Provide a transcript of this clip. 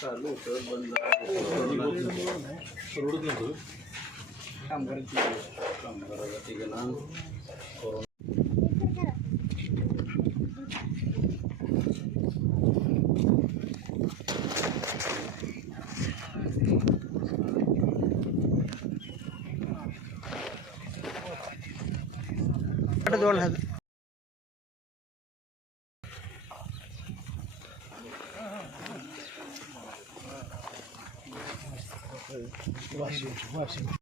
चालू होतं बंद परवडत नव्हतं कामगाराला तिघांना दोन हज़ार. Evet. Vahşi.